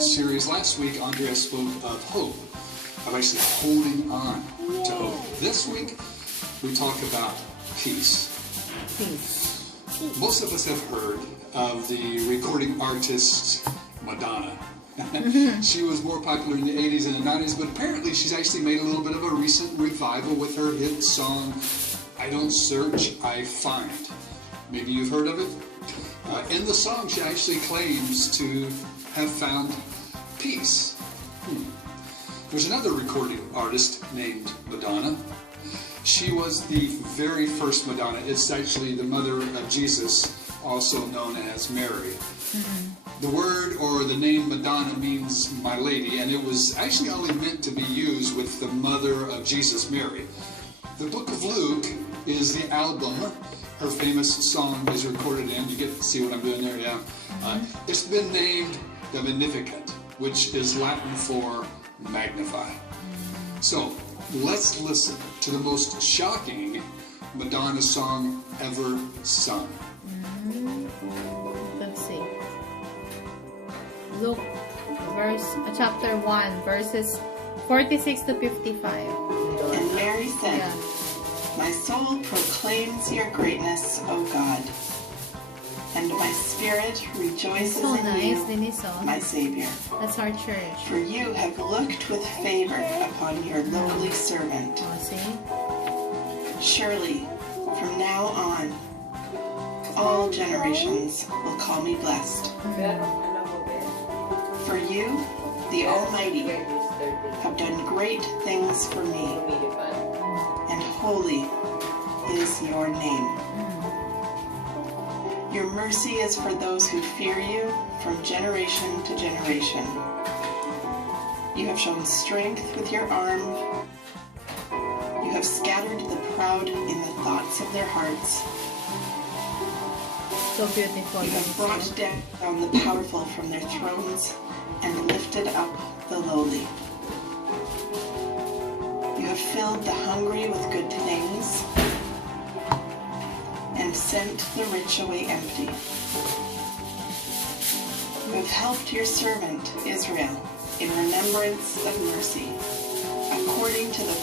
series last week, Andrea spoke of hope, of actually holding on to hope. This week, we talk about peace. Peace. Most of us have heard of the recording artist Madonna. She was more popular in the 80s and the 90s, but apparently she's actually made a little bit of a recent revival with her hit song, I Don't Search, I Find. Maybe you've heard of it? In the song, she actually claims to have found peace. There's another recording artist named Madonna. She was the very first Madonna. It's actually the mother of Jesus, also known as Mary. The word or the name Madonna means my lady, and it was actually only meant to be used with the mother of Jesus, Mary. The book of Luke is the album her famous song is recorded in. You get to see what I'm doing there, yeah? It's been named the Magnificat, which is Latin for magnify. So, let's listen to the most shocking Madonna song ever sung. Let's see. Luke, chapter 1, verses 46 to 55. And Mary said, My soul proclaims your greatness, O God, and my spirit rejoices in you, my Savior. That's our church. For you have looked with favor upon your lowly servant. Surely, from now on, all generations will call me blessed. For you, the Almighty, have done great things for me, and holy is your name. Your mercy is for those who fear you from generation to generation. You have shown strength with your arm. You have scattered the proud in the thoughts of their hearts. So beautiful. You have brought down the powerful from their thrones and lifted up the lowly. You have filled the hungry with good things and sent the rich away empty. You have helped your servant Israel in remembrance of mercy, according to the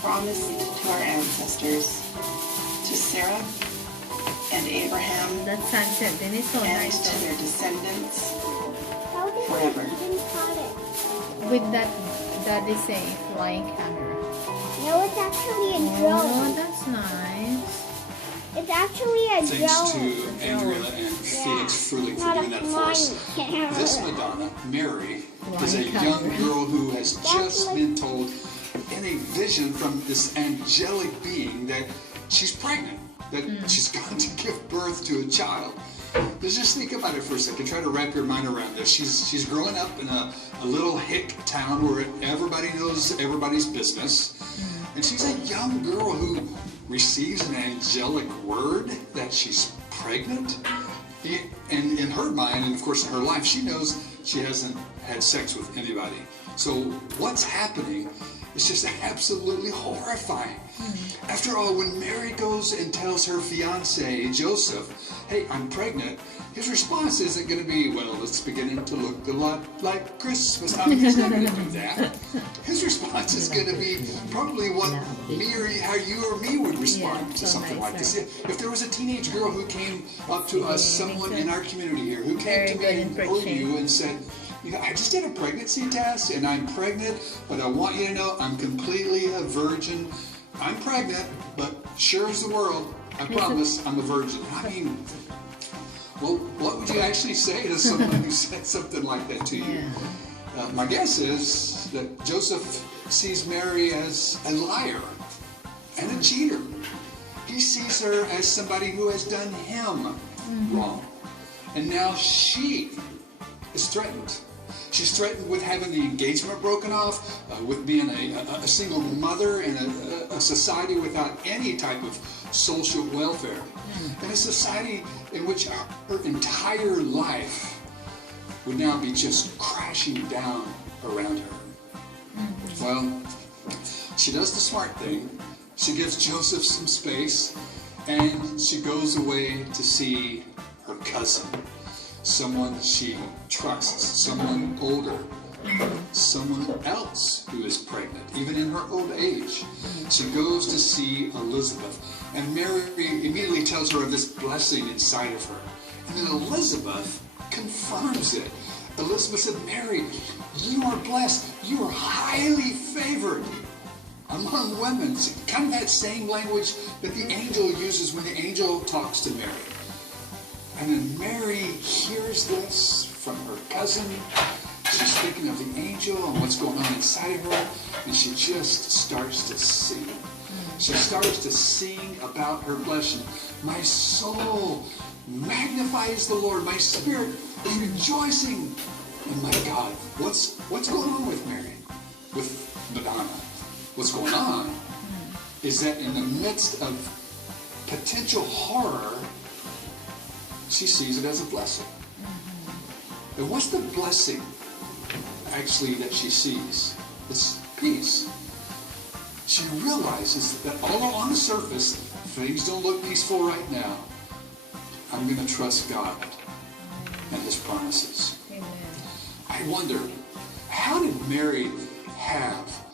promise to our ancestors, to Sarah and Abraham, that sunset, then it's so and nice to though. their descendants forever. With that daddy say flying camera. No, it's actually a drone. Oh, that's nice. It's actually a Thanks drone. to Andrea and Felix Frulich for doing that for us. This Madonna, Mary, is a young girl who has just been told in a vision from this angelic being that she's pregnant, that she's going to give birth to a child. Just think about it for a second. Try to wrap your mind around this. She's growing up in a little hick town where everybody knows everybody's business. And she's a young girl who receives an angelic word that she's pregnant. And in her mind, and of course in her life, she knows she hasn't had sex with anybody. So what's happening is just absolutely horrifying. After all, when Mary goes and tells her fiance, Joseph, hey, I'm pregnant, his response isn't going to be, well, it's beginning to look a lot like Christmas. I mean, he's not going to do that. His response is going to be probably what me or how you or me would respond to something like this. If there was a teenage girl who came up to us, someone in our community here, who came to me or you and said, you know, I just did a pregnancy test and I'm pregnant, but I want you to know I'm completely a virgin. I'm pregnant, but sure as the world, I promise I'm a virgin. I mean, well, what would you actually say to someone who said something like that to you? My guess is that Joseph sees Mary as a liar and a cheater. He sees her as somebody who has done him wrong. And now she is threatened. She's threatened with having the engagement broken off, with being a single mother in a society without any type of social welfare. In a society in which her entire life would now be just crashing down around her. Well, she does the smart thing. She gives Joseph some space, and she goes away to see her cousin. someone she trusts, someone older, someone else who is pregnant, even in her old age. She goes to see Elizabeth, and Mary immediately tells her of this blessing inside of her. And then Elizabeth confirms it. Elizabeth said, Mary, you are blessed. You are highly favored among women. See, kind of that same language that the angel uses when the angel talks to Mary. And then Mary hears this from her cousin. She's thinking of the angel and what's going on inside of her, and she just starts to sing. She starts to sing about her blessing. My soul magnifies the Lord. My spirit is rejoicing in my God. What's going on with Mary? With Madonna? What's going on is that in the midst of potential horror, she sees it as a blessing. And what's the blessing actually that she sees? It's peace. She realizes that although on the surface things don't look peaceful right now, I'm going to trust God and His promises. Amen. I wonder, how did Mary have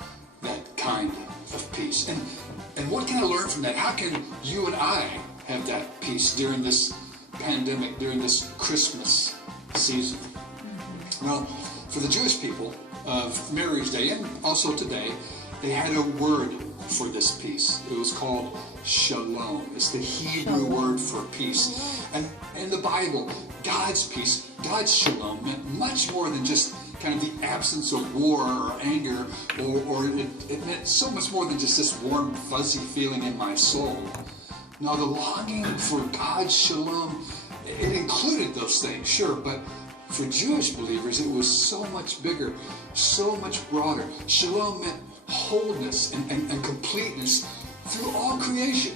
that kind of peace? And what can I learn from that? How can you and I have that peace during this pandemic, during this Christmas season? Well, for the Jewish people of Mary's day, and also today, they had a word for this peace. It was called shalom. It's the Hebrew word for peace. And in the Bible, God's peace, God's shalom, meant much more than just kind of the absence of war or anger, or it meant so much more than just this warm, fuzzy feeling in my soul. No, the longing for God's shalom, it included those things, sure, but for Jewish believers, it was so much bigger, so much broader. Shalom meant wholeness and completeness through all creation.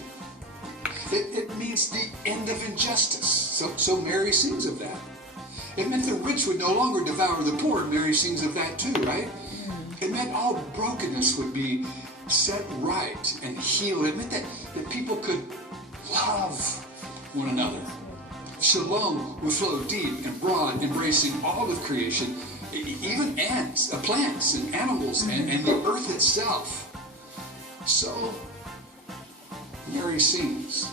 It means the end of injustice. So Mary sings of that. It meant the rich would no longer devour the poor. Mary sings of that too, right? It meant all brokenness would be set right and healed. It meant that people could love one another. Shalom would flow deep and broad, embracing all of creation, even ants, plants and animals, and the earth itself. So, Mary sings.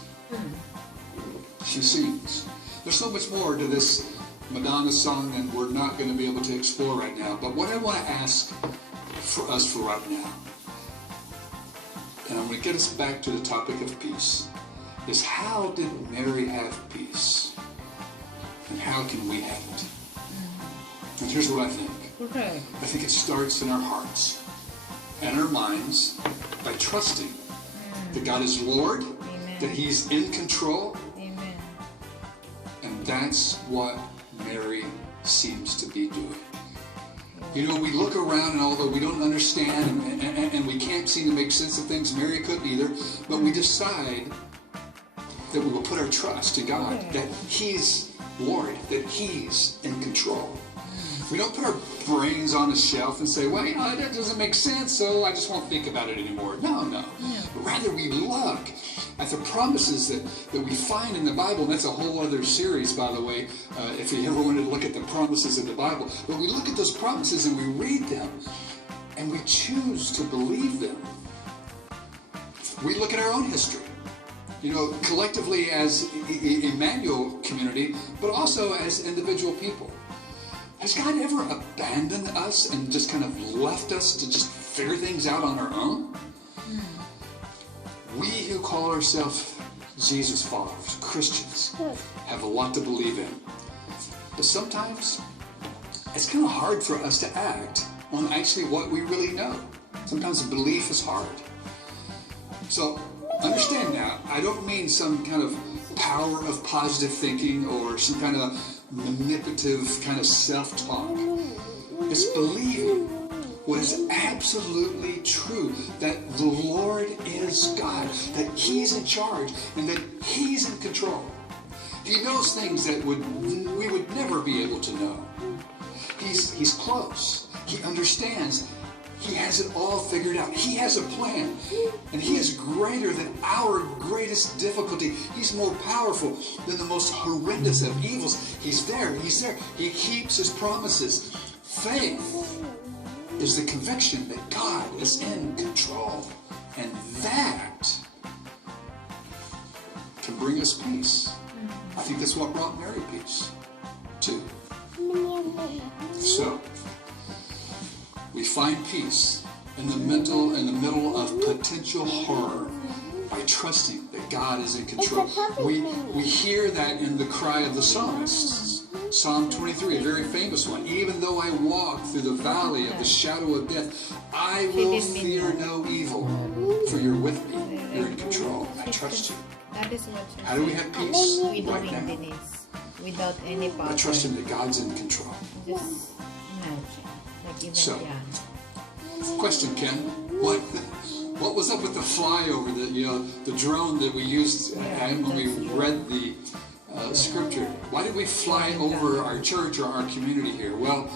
She sings. There's so much more to this Madonna song than we're not going to be able to explore right now. But what I want to ask for us for right now, and I'm going to get us back to the topic of peace, is how did Mary have peace? And how can we have it? And here's what I think. Okay. I think it starts in our hearts and our minds by trusting that God is Lord, Amen. that He's in control, Amen. and that's what Mary seems to be doing. You know, we look around, and although we don't understand and we can't seem to make sense of things, Mary couldn't either, but we decide that we will put our trust in God, that He's Lord, that He's in control. We don't put our brains on a shelf and say, well, you know, that doesn't make sense, so I just won't think about it anymore. No. But rather, we look at the promises that we find in the Bible, and that's a whole other series, by the way, if you ever wanted to look at the promises in the Bible. But we look at those promises and we read them, and we choose to believe them. We look at our own history. You know, collectively as Emmanuel community, but also as individual people. Has God ever abandoned us and just kind of left us to just figure things out on our own? We who call ourselves Jesus followers, Christians, have a lot to believe in. But sometimes it's kind of hard for us to act on actually what we really know. Sometimes belief is hard. So understand now, I don't mean some kind of power of positive thinking or some kind of manipulative kind of self-talk. It's believing what is absolutely true, that the Lord is God, that He's in charge, and that He's in control. He knows things that we would never be able to know. He's close. He understands He has it all figured out. He has a plan. And He is greater than our greatest difficulty. He's more powerful than the most horrendous of evils. He's there. He's there. He keeps His promises. Faith is the conviction that God is in control. And that can bring us peace. I think that's what brought Mary peace, too. So, we find peace in the middle of potential horror by trusting that God is in control. We hear that in the cry of the psalmists. Psalm 23, a very famous one. Even though I walk through the valley of the shadow of death, I will fear no evil, for you're with me. You're in control. I trust you. That is what you How do we have peace right now? Without any power. By trusting that God's in control. Just imagine. Like even So, question, Ken. What was up with the flyover, the drone that we used when we read the scripture? Why did we fly over our church or our community here? Well,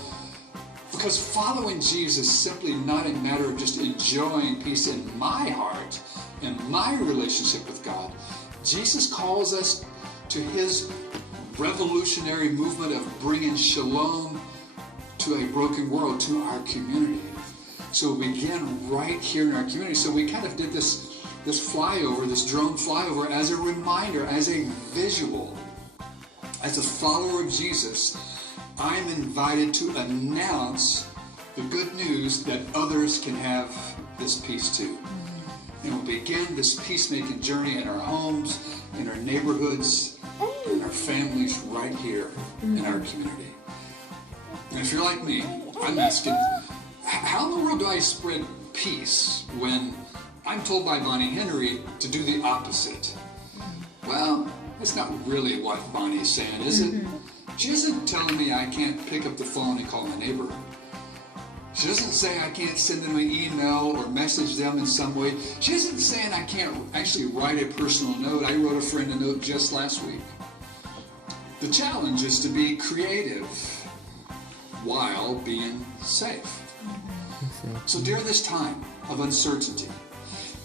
because following Jesus is simply not a matter of just enjoying peace in my heart and my relationship with God. Jesus calls us to His revolutionary movement of bringing shalom to a broken world, to our community. So we begin right here in our community. So we kind of did this flyover, this drone flyover, as a reminder, as a visual. As a follower of Jesus, I'm invited to announce the good news that others can have this peace too. And we'll begin this peacemaking journey in our homes, in our neighborhoods, in our families right here in our community. And if you're like me, I'm asking, how in the world do I spread peace when I'm told by Bonnie Henry to do the opposite? Well, that's not really what Bonnie's saying, is it? She isn't telling me I can't pick up the phone and call my neighbor. She doesn't say I can't send them an email or message them in some way. She isn't saying I can't actually write a personal note. I wrote a friend a note just last week. The challenge is to be creative while being safe. So during this time of uncertainty,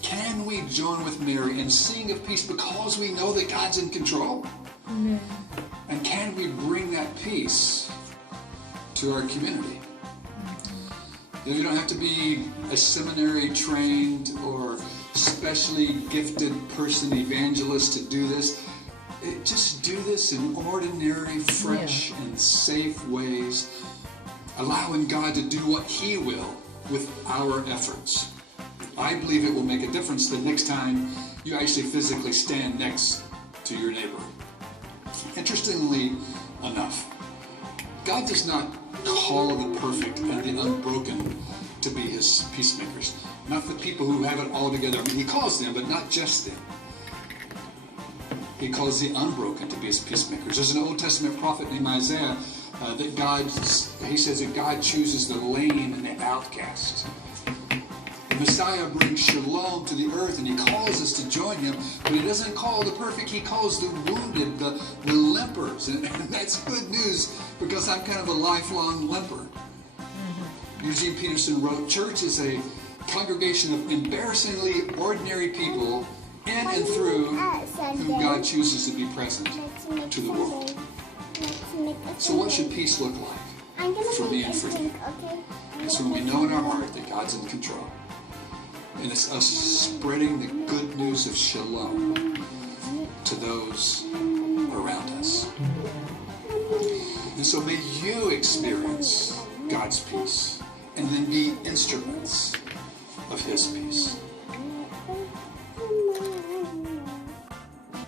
can we join with Mary in singing of peace because we know that God's in control? And can we bring that peace to our community? You don't have to be a seminary trained or specially gifted person, evangelist, to do this. Just do this in ordinary, fresh, and safe ways, allowing God to do what He will with our efforts. I believe it will make a difference the next time you actually physically stand next to your neighbor. Interestingly enough, God does not call the perfect and the unbroken to be His peacemakers. Not the people who have it all together. I mean, He calls them, but not just them. He calls the unbroken to be His peacemakers. There's an Old Testament prophet named Isaiah he says that God chooses the lame and the outcast. The Messiah brings shalom to the earth, and He calls us to join Him, but He doesn't call the perfect. He calls the wounded, the limpers, and that's good news because I'm kind of a lifelong limper. Eugene Peterson wrote, "Church is a congregation of embarrassingly ordinary people in and through whom God chooses to be present to the world." So what should peace look like for me and for you? It's when we know in our heart that God's in control. And it's us spreading the good news of shalom to those around us. And so may you experience God's peace and then be instruments of His peace.